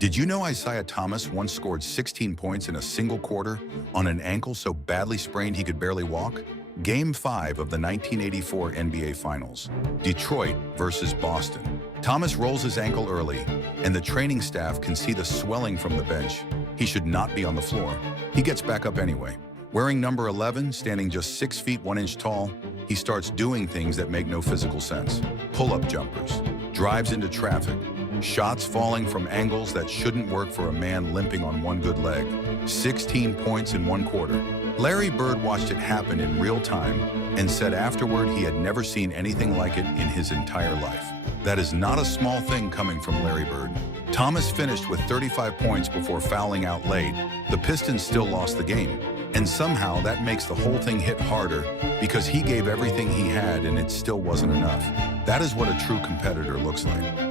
Did you know Isaiah Thomas once scored 16 points in a single quarter on an ankle so badly sprained he could barely walk? Game 5 of the 1984 NBA Finals, Detroit versus Boston. Thomas rolls his ankle early, and the training staff can see the swelling from the bench. He should not be on the floor. He gets back up anyway. Wearing number 11, standing just 6 feet 1 inch tall, he starts doing things that make no physical sense. Pull-up jumpers, drives into traffic, shots falling from angles that shouldn't work for a man limping on one good leg. 16 points in 1 quarter. Larry Bird watched it happen in real time and said afterward he had never seen anything like it in his entire life. That is not a small thing coming from Larry Bird. Thomas finished with 35 points before fouling out late. The Pistons still lost the game. And somehow that makes the whole thing hit harder because he gave everything he had and it still wasn't enough. That is what a true competitor looks like.